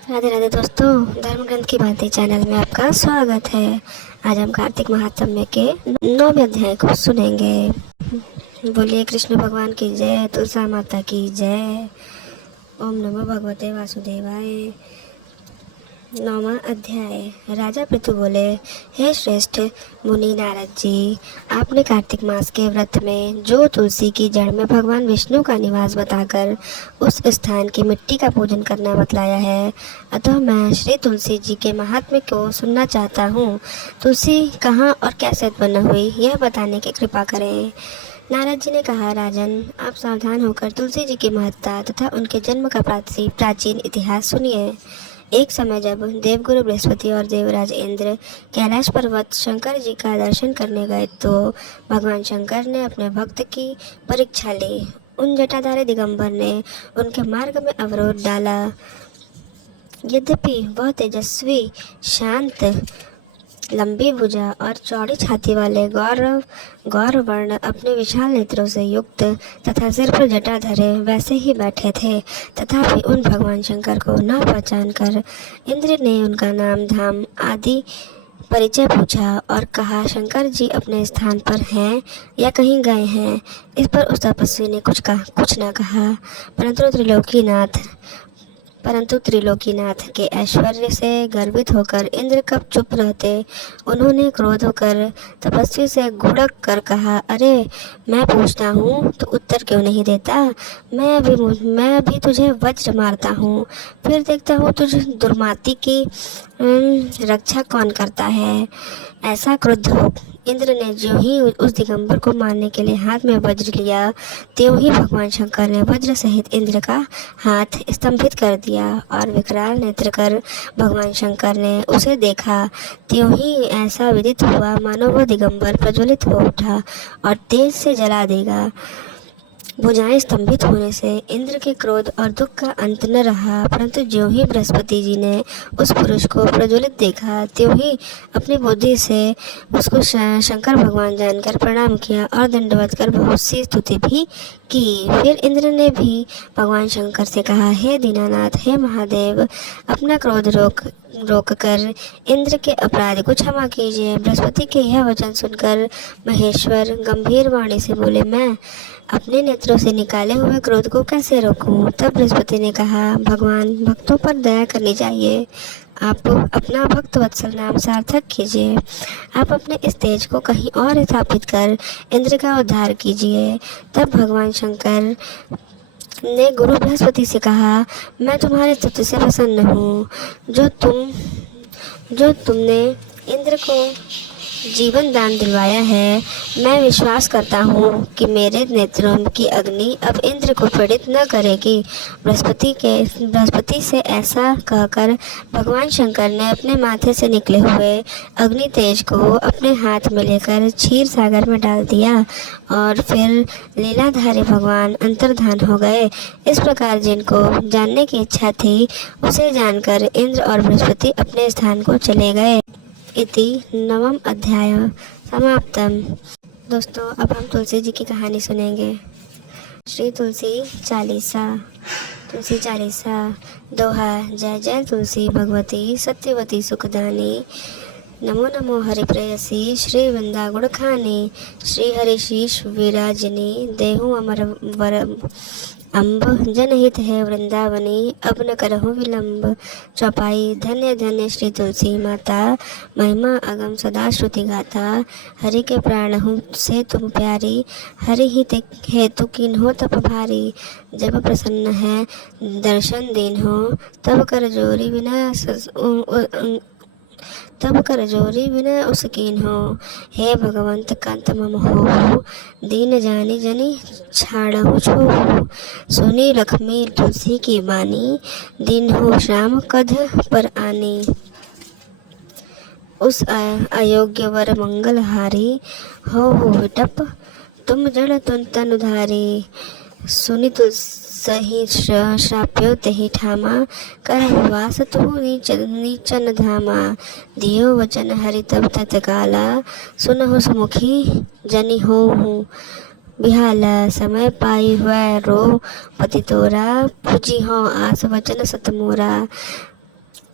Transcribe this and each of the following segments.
राधे राधे दोस्तों, धर्म ग्रंथ की बातें चैनल में आपका स्वागत है। आज हम कार्तिक महात्म्य के 9वें अध्याय को सुनेंगे। बोलिए कृष्ण भगवान की जय, तुलसा माता की जय। ओम नमो भगवते वासुदेवाय। 9वां अध्याय। राजा पृथु बोले, हे श्रेष्ठ मुनि नारद जी, आपने कार्तिक मास के व्रत में जो तुलसी की जड़ में भगवान विष्णु का निवास बताकर उस स्थान की मिट्टी का पूजन करना बतलाया है, अतः मैं श्री तुलसी जी के महात्म्य को सुनना चाहता हूँ। तुलसी कहाँ और कैसे उत्पन्न हुई, यह बताने की कृपा करें। नारद जी ने कहा, राजन, आप सावधान होकर तुलसी जी की महत्ता तथा उनके जन्म का प्राचीन इतिहास सुनिए। एक समय जब देवगुरु बृहस्पति और देवराज इंद्र कैलाश पर्वत शंकर जी का दर्शन करने गए तो भगवान शंकर ने अपने भक्त की परीक्षा ली। उन जटाधारी दिगंबर ने उनके मार्ग में अवरोध डाला। यद्यपि वह तेजस्वी, शांत, लंबी भुजा और चौड़ी छाती वाले गौर वर्ण अपने विशाल नेत्रों से युक्त तथा सिर पर जटा धरे वैसे ही बैठे थे, तथापि उन भगवान शंकर को न पहचान कर इंद्र ने उनका नाम धाम आदि परिचय पूछा और कहा, शंकर जी अपने स्थान पर हैं या कहीं गए हैं। इस पर उस तपस्वी ने कुछ न कहा, परंतु त्रिलोकीनाथ के ऐश्वर्य से गर्वित होकर इंद्र कब चुप रहते। उन्होंने क्रोध होकर तपस्वी से घुड़क कर कहा, अरे मैं पूछता हूँ तो उत्तर क्यों नहीं देता। मैं अभी तुझे वज्र मारता हूँ, फिर देखता हूँ तुझ दुर्माती की रक्षा कौन करता है। ऐसा क्रुद्ध हो इंद्र ने ज्यों ही उस दिगंबर को मारने के लिए हाथ में वज्र लिया, त्यों ही भगवान शंकर ने वज्र सहित इंद्र का हाथ स्तंभित कर दिया और विकराल नेत्र कर भगवान शंकर ने उसे देखा। त्यों ही ऐसा विदित हुआ मानो वह दिगंबर प्रज्वलित हो उठा और तेज से जला देगा। भुजाएं स्तंभित होने से इंद्र के क्रोध और दुख का अंत न रहा, परंतु ज्यों ही बृहस्पति जी ने उस पुरुष को प्रज्वलित देखा, त्यों ही अपनी बुद्धि से उसको शंकर भगवान जानकर प्रणाम किया और दंडवत कर बहुत सी स्तुति भी की। फिर इंद्र ने भी भगवान शंकर से कहा, हे दीनानाथ, हे महादेव, अपना क्रोध रोक कर इंद्र के अपराध को क्षमा कीजिए। बृहस्पति के यह वचन सुनकर महेश्वर गंभीर वाणी से बोले, मैं अपने नेत्रों से निकाले हुए क्रोध को कैसे रोकूं। तब बृहस्पति ने कहा, भगवान, भक्तों पर दया करनी चाहिए। आप अपना भक्त वत्सल नाम सार्थक कीजिए। आप अपने इस तेज को कहीं और स्थापित कर इंद्र का उद्धार कीजिए। तब भगवान शंकर ने गुरु बृहस्पति से कहा, मैं तुम्हारी स्तुति से प्रसन्न हूँ। जो तुमने इंद्र को जीवन दान दिलवाया है, मैं विश्वास करता हूँ कि मेरे नेत्रों की अग्नि अब इंद्र को पीड़ित न करेगी। बृहस्पति से ऐसा कहकर भगवान शंकर ने अपने माथे से निकले हुए अग्नि तेज को अपने हाथ में लेकर क्षीर सागर में डाल दिया और फिर लीलाधारी भगवान अंतर्धान हो गए। इस प्रकार जिनको जानने की इच्छा थी उसे जानकर इंद्र और बृहस्पति अपने स्थान को चले गए। इति 9वां अध्याय समाप्तम। दोस्तों, अब हम तुलसी जी की कहानी सुनेंगे। श्री तुलसी चालीसा। दोहा। जय जय तुलसी भगवती सत्यवती सुखदानी। नमो नमो हरि प्रेयसी श्री वृंदा गुण खानी। श्री हरि शीश विराजिनी देहु अमर वर अम्ब। जनहित है वृंदावनी अब न करहु विलंब। चौपाई। धन्य धन्य श्री तुलसी माता, महिमा अगम सदा श्रुति गाता। हरि के प्राण हूँ से तुम प्यारी, हरि ही हेतु कीन्हो तप भारी। जब प्रसन्न है दर्शन दीन हो, तब कर जोरी बिना उसकीन हो। हे भगवंत कांत मम हो, दीन जानी जनी छाड़हु छो। सुनी लक्ष्मी तुलसी की बानी, दिन हो श्याम कध पर आनी। उस अयोग्य वर मंगलहारी, हो विटप तुम जड़ तुम तनुधारी। सुनि तुलसहि श्राप्यो तेहि ठामा, करहु वास तुहु नीचन धामा। दियो वचन हरि तब तत्काला, सुनहु सुमुखी जनि होहु बिहाला। समय पाई हुआ रो पति तोरा, पूजी हो आस वचन सत मोरा।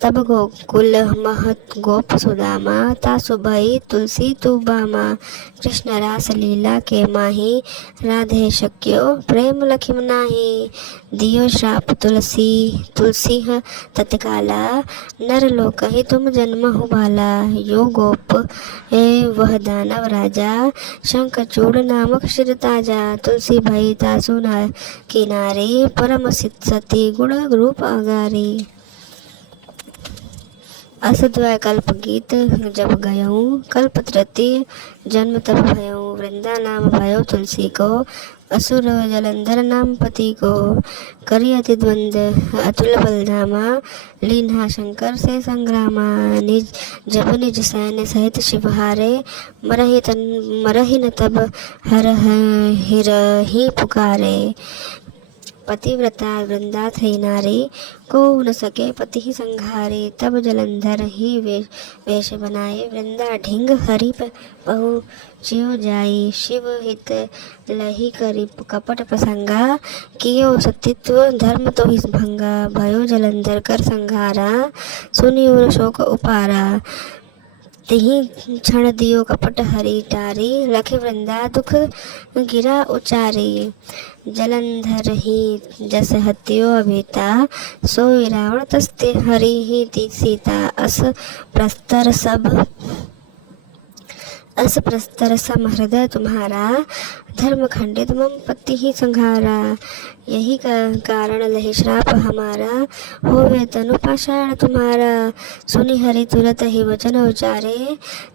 तब गोकुल महत गोप सुदामा, तासु भई तुलसी तू बामा। कृष्ण रास लीला के माही, राधे शक्यो प्रेम लखिम नाही। दियो श्राप तुलसी तुलसी ह तत्काला, नर लोकहि तुम जन्म हो भाला। यो गोप है वह दानव राजा, शंखचूड़ नामक शिर ताजा। तुलसी भई तासु न किनारे, परम सती गुण रूप अगारी। असद्वय कल्प गीत जब गयऊँ, कल्प तृतीय जन्म तब भयऊँ। वृंदा नाम भयो तुलसी को, असुर जलंधर नाम पति को। करी अति द्वंद्व अतुल बलधामा, लीन्हा शंकर से संग्रामा। जब निज सैन्य सहित शिव हारे, मरहि न तब हर हिरहि पुकारे। पतिव्रता वृंदा थई नारी, को न सके पति ही संघारे। तब जलंधर ही वेश बनाए, वृंदा ढिंग हरि पहुँचियो जाई। शिव हित लही करी कपट प्रसंगा, कियो सतीत्व धर्म तो ही भंगा। भयो जलंधर कर संघारा, सुनी उर शोक उपारा। तिहि क्षण दियो कपट हरि टारी, रखे वृंदा दुख गिरा उचारी। जलंधर ही जस हत्यो अभिता, सोई रावण तस्ते हरि ही ती सीता। अस प्रस्तर सम हृदय तुम्हारा, धर्म खंडित मम पति ही संघारा। यही कारण लहे श्राप हमारा, होवे तनु पाषाण तुम्हारा। सुनि हरि तुरत ही वचन उचारे,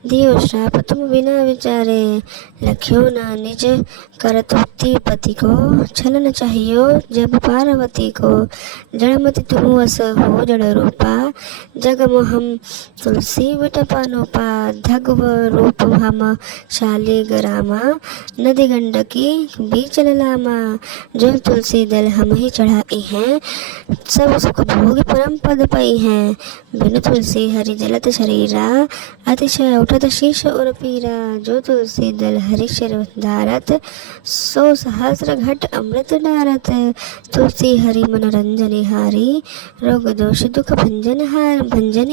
दियो श्राप तुम बिना विचारे। लख्यो न निज करतुक्ति पति को, छलन चाहियो जब पार्वती को। जड़मति तुम अस हो जड़ रूपा, जग मोहम तुलसी विटपानोपा। धगव रूप हम शाली गरामा, नदी गंडकी बीच ललामा। जो तुलसी दल हम ही चढ़ाई हैं, सब सुख भोग परम पद पाई हैं। बिनु तुलसी हरि जलत शरीरा, अतिशय उठत शीश उर पीरा। जो तुलसी दल हरि शिर धारत, सो सहस्र घट अमृत डारत। तुलसी हरि मनोरंजन हारी, रोग दोष दुख भंजन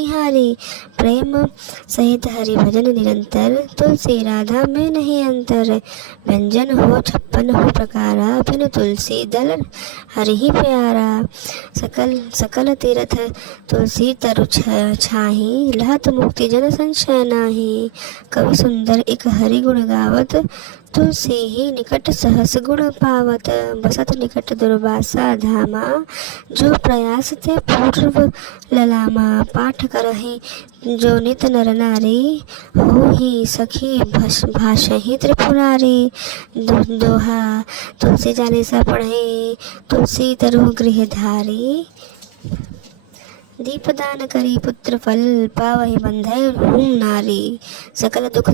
हारी। प्रेम सहित हरि भजन निरंतर, तुलसी राधा में नहीं अंतर। व्यंजन हो 56 हो प्रकारा, बिनु तुलसी दल हरि ही प्यारा। सकल तीर्थ तुलसी तरु छाही, लहत मुक्ति जन संशय नाही। कवि सुंदर एक हरि गुण गावत, तुलसी ही निकट सहस गुण पावत। बसत निकट दुर्वासा धामा, जो प्रयास ते पूर्व ललामा। पाठ करहि जो नित नर नारी, हो ही सखी भाषहि त्रिपुरारी। दोहा तुलसी चालीसा पढ़े, तुलसी तरु गृह धारी। दीपदान करी पुत्र फल, पावहि बंधय हूँ नारी। सकल दुख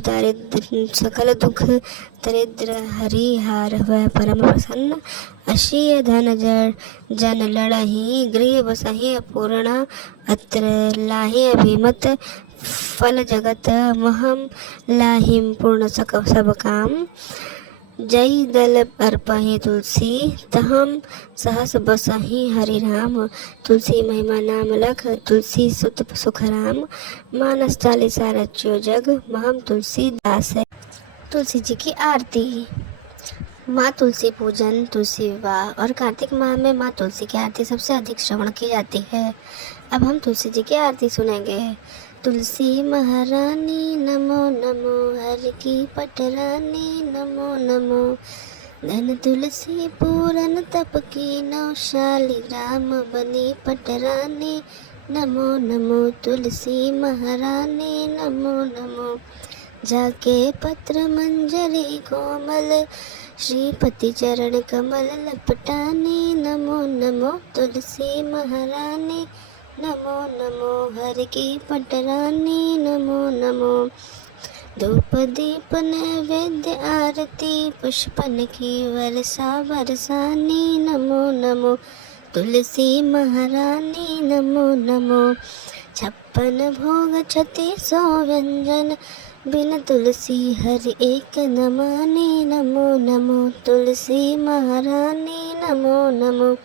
दरिद्र हरि हार, वह परम प्रसन्न। अशीय धन जन लड़हि, गृह बसहि अपूर्ण। अत्र लाहि अभिमत फल जगत, महम लाहिम पूर्ण सब काम। जय दल अर्पहि तुलसी, तहम सहस बसहि हरि राम। तुलसी महिमा नाम लख, तुलसी सुत सुख राम। मानस चालीसा रच्यो जग, महम तुलसी दास है। तुलसी जी की आरती। माँ तुलसी पूजन, तुलसी विवाह और कार्तिक माह में माँ तुलसी की आरती सबसे अधिक श्रवण की जाती है। अब हम तुलसी जी की आरती सुनेंगे। तुलसी महारानी नमो नमो, हर की पटरानी नमो नमो। धन तुलसी पूरन तप की नौशाली, राम बनी पटरानी नमो नमो। तुलसी महारानी नमो नमो। जाके पत्र मंजरी कोमल, श्रीपति चरण कमल लपटानी नमो नमो। तुलसी महारानी नमो नमो, हर की पटरानी नमो नमो। धूप दीप नैवेद्य आरती, पुष्पन की वर्षा बरसानी नमो नमो। तुलसी महारानी नमो नमो। 56 भोग 36 व्यंजन, बिन तुलसी हरि एक न मानी नमो नमो। तुलसी महारानी नमो नमो,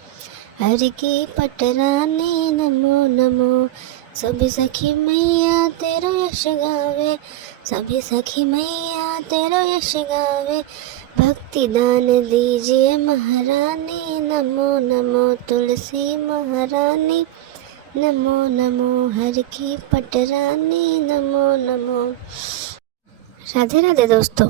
हरि की पटरानी नमो नमो। सभी सखी मैया तेरो यश गावे, सभी सखी मैया तेरो यश गावे। भक्ति दान दीजिए महारानी, नमो नमो तुलसी महारानी, नमो नमो हर की पटरानी, नमो नमो। राधे राधे दोस्तों।